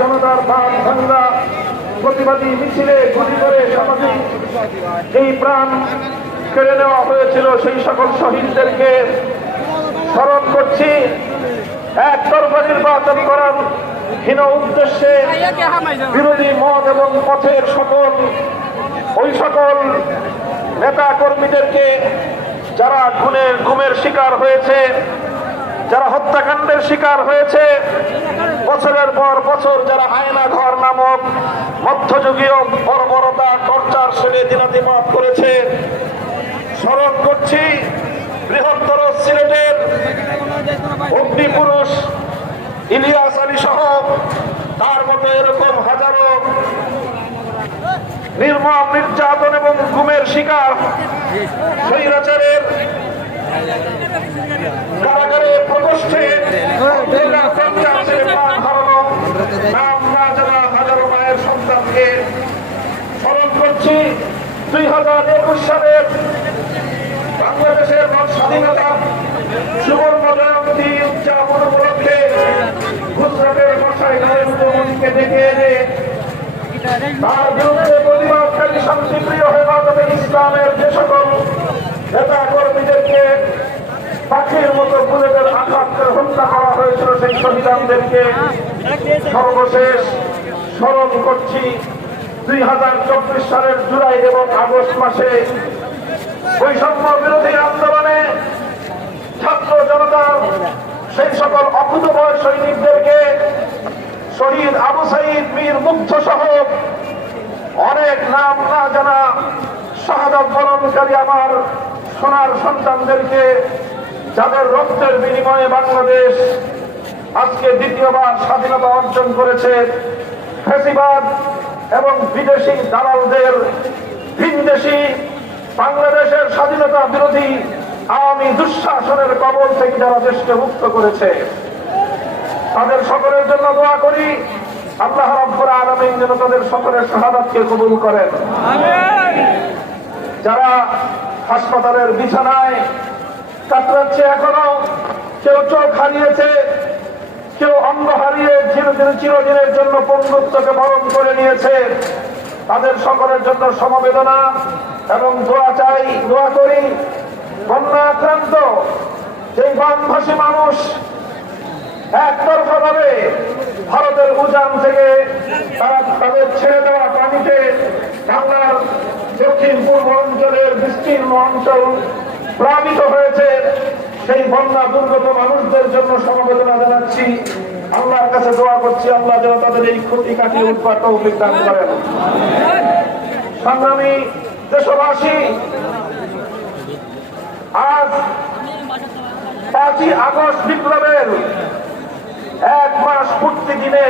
জনতার বাদ ভাঙ্গা প্রতিবাদী মিছিলে গুলি করে এই প্রাণ কেড়ে নেওয়া হয়েছিল সেই সকল শহীদদেরকে স্মরণ করছি। এক তরফা নির্বাচন করার হীন উদ্দেশ্যে বিরোধী মত এবং পথের সকল ওই সকল নেতা কর্মীদেরকে যারা খুনের গুমের শিকার হয়েছে যারা হত্যাকাণ্ডের শিকার হয়েছে, বছরের পর বছর যারা আয়না ঘর নামক মধ্যযুগীয় বর্বরতা, টর্চার সেরে দিনাতিপাত করেছে, স্মরণ করছি, বৃহত্তর সিলেটের অগ্নিপুরুষ ইলিয়াস আলী সহ তার মতো এরকম হাজারো নির্মম নির্যাতন এবং ঘুমের শিকার, স্বৈরাচারের কারাগারে প্রকোষ্ঠে দুই হাজার একুশ সালের বাংলাদেশের স্বাধীনতা সুবর্ণ উদযাপন উপলক্ষে গুজরাটের নরেন্দ্র মোদীকে ডেকে এনে তার বিরুদ্ধে প্রতিবাদকারী শান্তিপ্রিয় হেফাজতে ইসলামের যে সকল নেতা কর্মীদেরকে পাখির মতো বুলেটের আঘাত করে হত্যা করা হয়েছিল সেই শহীদানদেরকে। সর্বশেষ স্মরণ করছি, দুই হাজার চব্বিশ সালের জুলাই এবং আগস্ট মাসে বৈষম্য বিরোধী আন্দোলনে ছাত্র জনতার সেই সকল অকুতভয় সৈনিকদেরকে শহীদ আবু সাইদ, মীর মুগ্ধ সহ অনেক নাম না জানা শাহাদ বরণকারী আমার সোনার সন্তানদেরকে যাদের রক্তের বিনিময়ে বাংলাদেশ আজকে দ্বিতীয়বার স্বাধীনতা অর্জন করেছে ফেসিবাদ এবং বিদেশি দালালদের ভিনদেশি বাংলাদেশের স্বাধীনতা বিরোধী আওয়ামী দুঃশাসনের কবল থেকে যারা দেশকে মুক্ত করেছে। তাদের সকলের জন্য দোয়া করি আল্লাহ রব্বুল আলমিন যেন তাদের সকলের শাহাদাতকে কবুল করেন। যারা হাসপাতালের বিছানায় কাতরাচ্ছে এখনও কেউ চোখ হারিয়েছে, কেউ অঙ্গ হারিয়ে চিরদিন চিরদিনের জন্য পঙ্গুত্বকে বরণ করে নিয়েছে। তাদের সকলের জন্য সমবেদনা এবং দোয়া চাই, দোয়া করি, বন্যা আক্রান্ত সেই বানভাসী মানুষ একতরফা ভাবে ভারতের উজান থেকে তারা তাদের ছেড়ে দেওয়া পানিতে বাংলার দক্ষিণ পূর্ব অঞ্চলের বিস্তীর্ণ অঞ্চল প্লাবিত হয়েছে সেই বন্যা দুর্গত মানুষদের জন্য সমবেদনা জানাচ্ছি। আল্লাহর কাছে দোয়া করছি, আল্লাহ যেন তাদের এই ক্ষতি কাটিয়ে উঠবার তৌফিক দান করেন। সংগ্রামী দেশবাসী, আজ পাঁচই আগস্ট বিপ্লবের এক মাস পূর্তি দিনে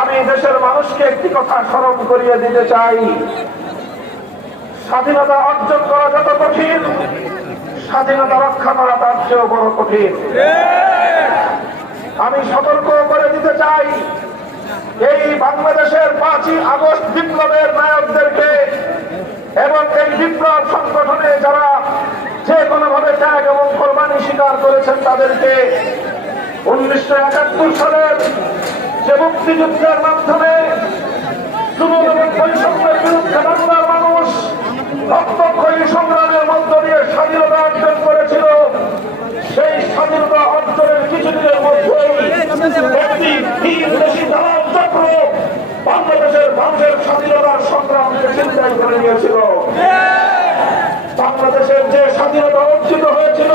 আমি দেশের মানুষকে একটি কথা স্মরণ করিয়ে দিতে চাই। স্বাধীনতা অর্জন করা যত কঠিন, স্বাধীনতা রক্ষা করা তার চেয়েও বড় কঠিন। আমি সতর্ক করে দিতে চাই, এই বাংলাদেশের পাঁচই আগস্ট বিপ্লবের নায়কদেরকে এবং এই বিপ্লব সংগঠনে যারা যে কোনো ভাবে ত্যাগ এবং কোরবানি স্বীকার করেছেন তাদেরকে, উনিশশো একাত্তর সালের যে মুক্তিযুদ্ধের মাধ্যমে যুবক এবং বৈষম্যের বিরুদ্ধে মানুষ রক্তক্ষয়ী সংগ্রামের মধ্য দিয়ে স্বাধীনতা অর্জন করেছিল। সেই স্বাধীনতা অর্জনের কিছুদিনের মধ্যেই বাংলাদেশের মানুষের স্বাধীনতার সংগ্রামকে চিন্তায় করে নিয়েছিল বাংলাদেশের যে স্বাধীনতা অর্জিত হয়েছিল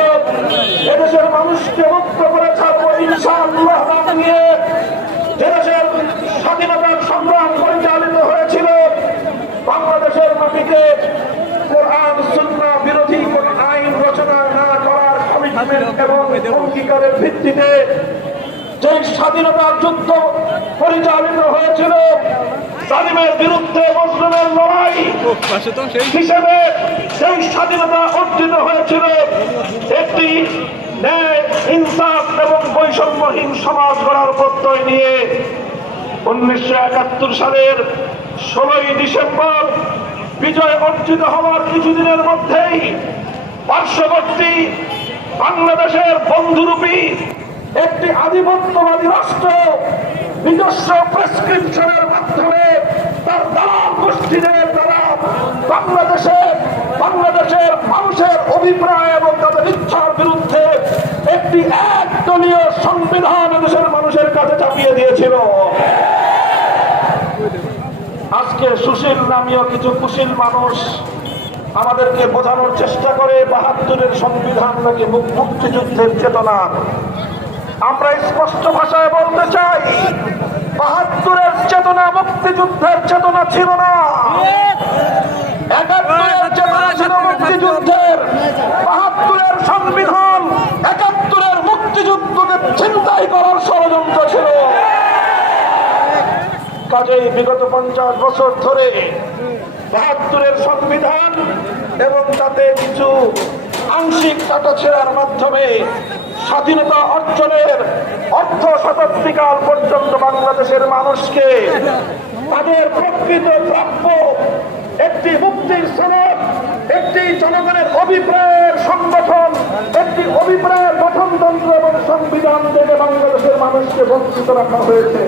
এদেশের মানুষকে মুক্ত করে ছাড়বো ইনশাআল্লাহ নাম নিয়ে যে দেশের স্বাধীনতার সংগ্রাম পরিচালিত হয়েছিল বাংলাদেশের মাটিতে কোরআন সুন্নাহ বিরোধী কোন আইন রচনা না করার কমিটমেন্ট অঙ্গীকারের ভিত্তিতে যে স্বাধীনতার যুদ্ধ পরিচালিত হয়েছিল বিরুদ্ধে মুসলিমের লড়াই হিসেবে সেই স্বাধীনতা অর্জিত হয়েছিল। একটি ন্যায় এবং বৈষম্যহীন সমাজ গড়ার প্রত্যয় নিয়ে উনিশশো একাত্তর সালের ষোলোই ডিসেম্বর বিজয় অর্জিত হওয়ার কিছুদিনের মধ্যেই পার্শ্ববর্তী বাংলাদেশের বন্ধুরূপী একটি আধিপত্যবাদী রাষ্ট্র নিজস্ব প্রেসক্রিপশনের মাধ্যমে তার দালাল গোষ্ঠীদের দ্বারা বাংলাদেশে, বাংলাদেশের মানুষের অভিপ্রায় এবং তাদের ইচ্ছার বিরুদ্ধে একটি একদলীয় সংবিধান দেশের মানুষের কাছে চাপিয়ে দিয়েছিল। আজকে সুশীল নামীয় কিছু কুশীল মানুষ আমাদেরকে বোঝানোর চেষ্টা করে বাহাত্তরের সংবিধান নাকি মুক- মুক্তিযুদ্ধের চেতনা। আমরা স্পষ্ট ভাষায় বলতে চাই, বাহাত্তরের চেতনা মুক্তিযুদ্ধের চেতনা ছিল না। একাত্তরের চেতনা ছিল মুক্তিযুদ্ধের। বাহাত্তরের সংবিধান একাত্তরের চিন্তাই ষড়যন্ত্র ছিল। কাজেই বিগত পঞ্চাশ বছর ধরে বাহাত্তরের সংবিধান এবং তাতে কিছু আংশিক কাটাছেড়ার মাধ্যমে স্বাধীনতা অর্জনের অর্ধ শতাব্দীকাল পর্যন্ত বাংলাদেশের মানুষকে তাদের প্রকৃত প্রাপ্য একটি মুক্তির সনদ, একটি জনগণের অভিপ্রায়ের সংগঠন, একটি অভিপ্রায়ের গঠনতন্ত্র এবং সংবিধান থেকে বাংলাদেশের মানুষকে বঞ্চিত রাখা হয়েছে।